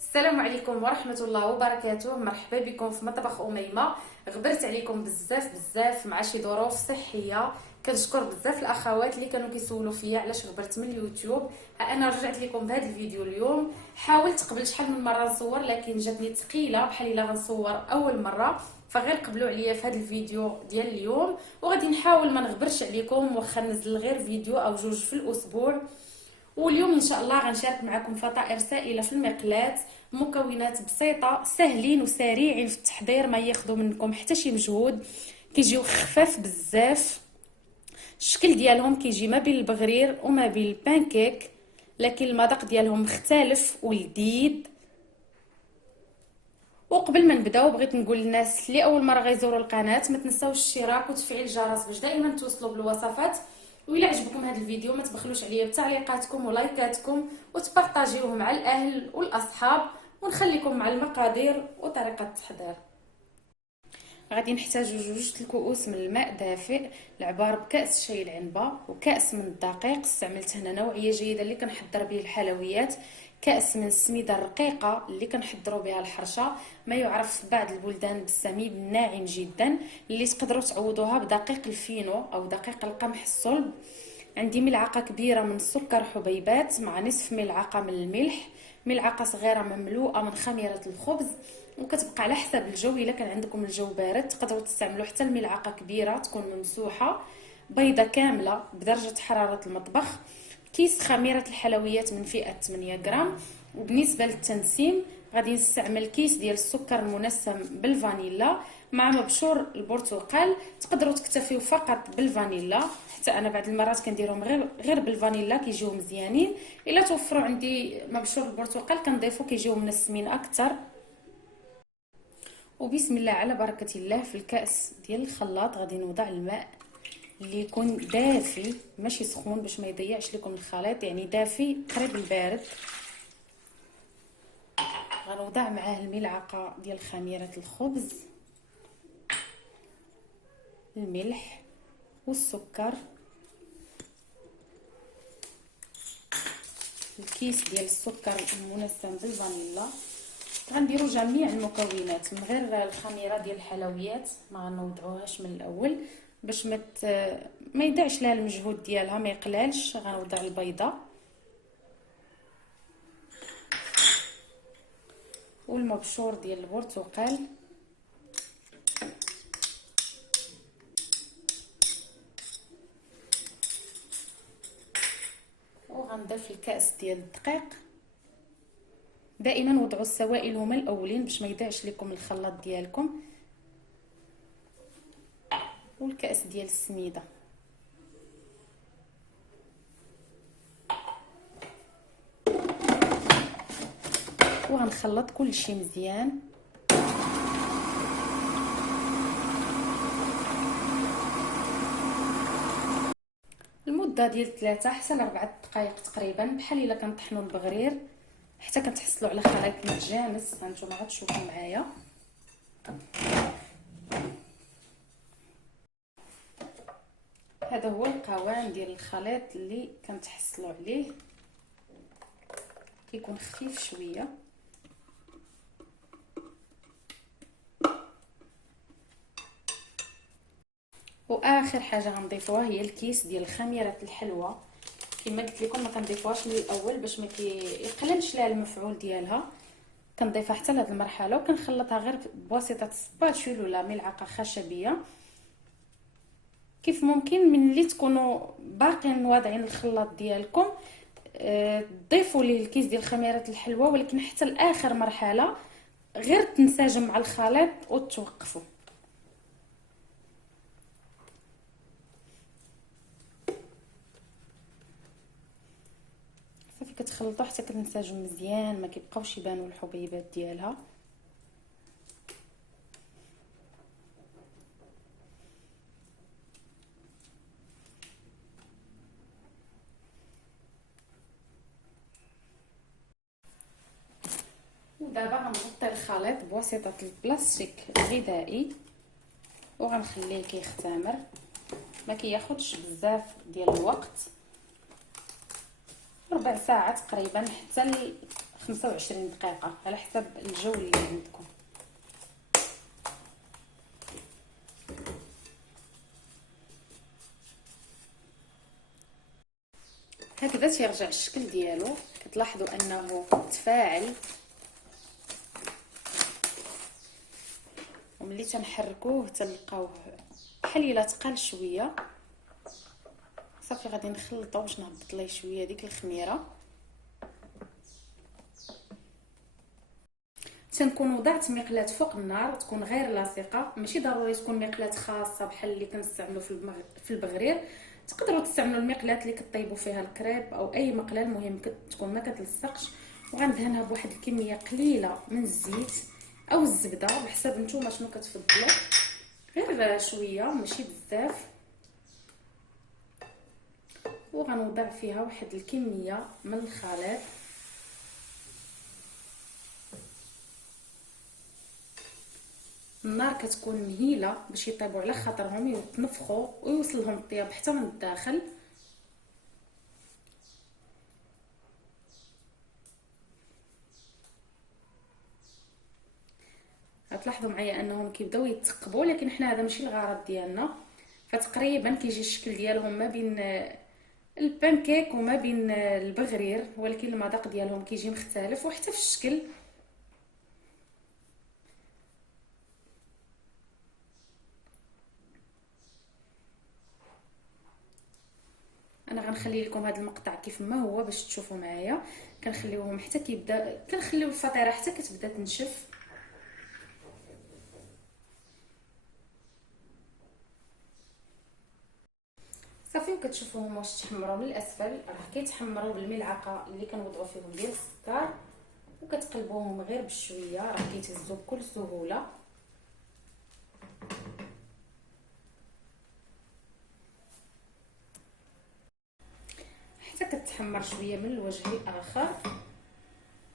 السلام عليكم ورحمة الله وبركاته. مرحبا بكم في مطبخ أميمة. غبرت عليكم بزاف بزاف مع شي ظروف صحية. كنشكر بزاف الاخوات اللي كانوا كيسولوا فيا علاش غبرت من اليوتيوب. ها انا رجعت لكم بهذا الفيديو اليوم. حاولت قبل شحال من مره نصور لكن جاتني ثقيله بحال الا غنصور اول مره، فغير قبلوا عليا في هذا الفيديو ديال اليوم. وغادي نحاول ما نغبرش عليكم واخا نزل غير فيديو او جوج في الاسبوع. واليوم ان شاء الله غنشارك معكم فطائر سائله في المقلاة، مكونات بسيطه سهلين وسريعين في التحضير، ما ياخذوا منكم حتى شي مجهود، كيجيو خفاف بزاف. الشكل ديالهم كيجي ما بين البغرير وما بين البانكيك، لكن المذاق ديالهم مختلف ولذيذ. وقبل ما نبداو بغيت نقول للناس اللي اول مره غيزوروا القناه ما تنساوش الاشتراك وتفعيل الجرس باش دائما توصلوا بالوصفات. وإلا عجبكم هذا الفيديو ما تبخلوش عليا بتعليقاتكم ولايكاتكم وتبارطاجيوه مع الاهل والاصحاب. ونخليكم مع المقادير وطريقه التحضير. غادي نحتاجو جوج الكؤوس من الماء دافئ العبار بكاس شاي العنبه وكاس من الدقيق، استعملت هنا نوعيه جيده اللي كنحضر به الحلويات، كاس من السميده الرقيقه اللي كنحضروا بها الحرشه، ما يعرف في بعض البلدان بالسميد الناعم جدا اللي تقدروا تعوضوها بدقيق الفينو او دقيق القمح الصلب. عندي ملعقه كبيره من السكر حبيبات مع نصف ملعقه من الملح، ملعقه صغيره مملوءه من خميره الخبز، وكتبقى على حسب الجو. الا كان عندكم الجو بارد تقدروا تستعملوا حتى الملعقه كبيره تكون ممسوحه. بيضه كامله بدرجه حراره المطبخ، كيس خميره الحلويات من فئه 8 غرام. وبالنسبه للتنسيم غادي نستعمل كيس ديال السكر المنسم بالفانيلا مع مبشور البرتقال. تقدروا تكتفيوا فقط بالفانيلا، حتى انا بعض المرات كنديرهم غير بالفانيلا كيجيو مزيانين. الا توفروا عندي مبشور البرتقال كنضيفو كيجيو منسمين اكثر. وبسم الله على بركه الله في الكاس ديال الخلاط غادي نوضع الماء اللي يكون دافي ماشي سخون باش ما يضيعش لكم الخليط، يعني دافي قريب البارد. غنوضع معاه الملعقه ديال خميره الخبز، الملح والسكر، الكيس ديال السكر المنسم بالفانيلا. غنديروا جميع المكونات من غير الخميره ديال الحلويات، ما غنوضعوهاش من الاول باش ما يضيعش لها المجهود ديالها ما يقلالش. غنوضع البيضه والمبشور ديال البرتقال وغنضيف الكاس ديال الدقيق. دائما وضعوا السوائل هما الاولين باش ما يضيعش لكم الخلاط ديالكم، والكاس ديال السميده. وغنخلط كل شيء مزيان. المده ديال 3 حتى ل 4 دقائق تقريبا، بحال الا كنطحنوا البغرير حتى كتحصلوا على خليط متجانس. هانتوما غتشوفوا معايا. هذا هو القوام ديال الخليط اللي كنتحصلوا عليه، كيكون خفيف شويه. واخر حاجه غنضيفوها هي الكيس ديال خميره الحلوى. كما قلت لكم ما كنضيفوهاش من الاول باش ما يقللش لها المفعول ديالها، كنضيفها حتى لهاد المرحله وكنخلطها غير بواسطه السباتشول ولا ملعقه خشبيه. كيف ممكن من اللي تكونوا باقيين واضعين الخلاط ديالكم تضيفوا ليه الكيس ديال خميره الحلوى، ولكن حتى لاخر مرحله غير تنسجم مع الخليط وتوقفوا. صافي كتخلطوا حتى كتنسجم مزيان، ما كيبقاوش يبانوا الحبيبات ديالها. ودابا غنغطي الخليط بواسطه البلاستيك الغذائي وغنخليه كيختمر، ما كياخدش بزاف ديال الوقت، ربع ساعه تقريبا حتى 25 دقيقه على حسب الجو اللي عندكم. هكذا تيرجع الشكل ديالو، كتلاحظوا انه تفاعل، وملي تنحركوه تلقاوه بحال الا تقال شويه. صافي غادي نخلطو باش نهبط ليه شويه ديك الخميره. تنكون وضعت مقلاة فوق النار تكون غير لاصقه، ماشي ضروري تكون مقلاة خاصه بحال اللي كنستعملوا في البغرير. تقدروا تستعملوا المقلاة اللي كطيبوا فيها الكريب او اي مقله، المهم تكون ما كتلصقش. وغندهنها بواحد الكميه قليله من الزيت او الزبده بحسب نتوما شنو كتفضلوا، غير شويه ماشي بزاف. وغنوضع فيها واحد الكميه من الخليط. النار كتكون مهيله باش يطيبوا على خاطرهم يتنفخوا ويوصلهم الطياب حتى من الداخل. غتلاحظوا معايا انهم كيبداو يتثقبوا، لكن حنا هذا ماشي الغرض ديالنا. فتقريبا كيجي الشكل ديالهم ما بين البانكيك وما بين البغرير، ولكن المذاق ديالهم كيجي مختلف وحتى في الشكل. انا غنخلي لكم هذا المقطع كيف ما هو باش تشوفوا معايا. كنخليوهم حتى كنخليو الفطيره حتى كتبدا تنشف. صافي وكتشوفوهم واش تحمروا من الاسفل، راه كيتحمروا بالملعقه اللي كنوضعوا فيهم ديال السكر، وكتقلبوهم غير بشويه راه كيتهزوا بكل سهوله. حتى كتحمر شويه من الوجه الاخر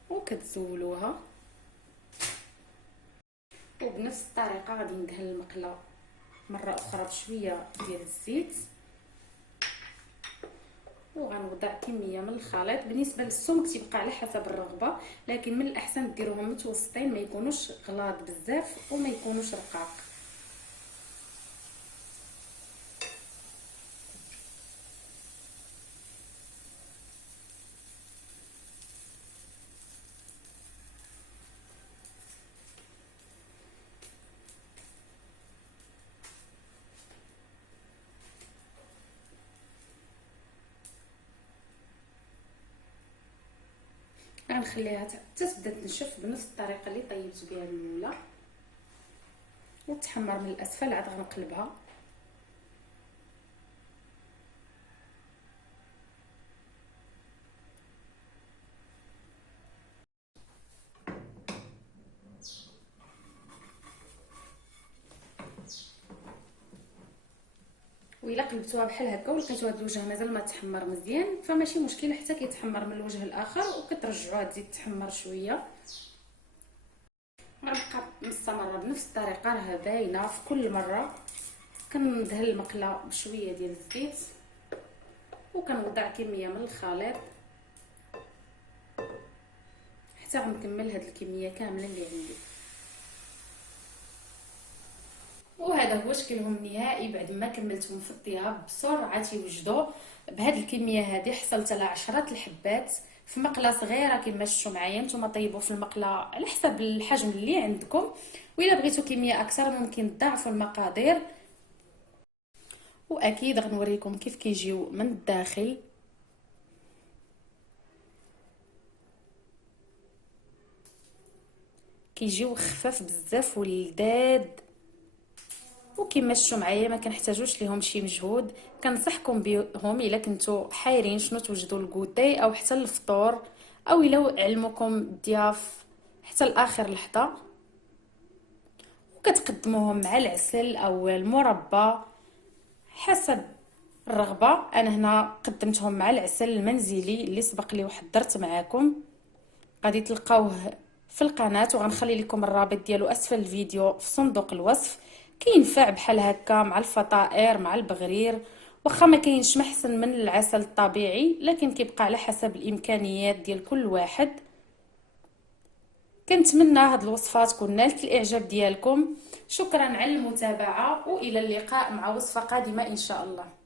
وكتزولوها. وبنفس الطريقه غادي ندهن المقله مره اخرى بشويه ديال الزيت، وغنوضع كميه من الخليط. بالنسبه للسمك تيبقى على حسب الرغبه، لكن من الاحسن ديروهم متوسطين، ما يكونوش غلاظ بزاف وما يكونوش رقاق. غنخليها حتى تبدا تنشف بنفس الطريقه اللي طيبت بها الاولى، وتحمر من الاسفل. عاد غنقلبها. وإلا قلبتوها بحال هكا ولقيتو هاد الوجه مازال ما تحمر مزيان، فماشي مشكل حتى كيتحمر من الوجه الاخر، وكترجعوها تزيد تحمر شويه. غنبقى مستمره بنفس الطريقه، راه باينه في كل مره. كندهن المقله بشويه ديال الزيت، وكنوضع كميه من الخليط حتى غنكمل هاد الكميه كامله اللي عندي. وهذا هو شكلهم النهائي بعد ما كملتهم في الطياب بسرعه. تيوجدوا بهذه الكميه هذه حصلت على 10 الحبات في مقله صغيره كما شفتوا معايا. نتوما طيبوا في المقله على حسب الحجم اللي عندكم، واذا بغيتوا كميه اكثر ممكن تضاعفوا المقادير. واكيد غنوريكم كيف كيجيو من الداخل. كيجيو خفاف بزاف ولذاذ، وكما شفتوا معايا ما كنحتاجوش ليهم شي مجهود. كنصحكم بهم الا كنتو حايرين شنو توجدوا الكوتي او حتى الفطور، او الا علموكم الضياف حتى لاخر لحظه. وكتقدموهم مع العسل او المربى حسب الرغبه. انا هنا قدمتهم مع العسل المنزلي اللي سبق لي وحضرت معاكم، غادي تلقاوه في القناه، وغنخلي لكم الرابط ديالو اسفل الفيديو في صندوق الوصف. كينفع بحال هكا مع الفطائر مع البغرير، واخا ما كاينش محسن من العسل الطبيعي، لكن كيبقى على حسب الامكانيات ديال كل واحد. كنتمنى هاد الوصفه تكون نالت الاعجاب ديالكم. شكرا على المتابعه، والى اللقاء مع وصفه قادمه ان شاء الله.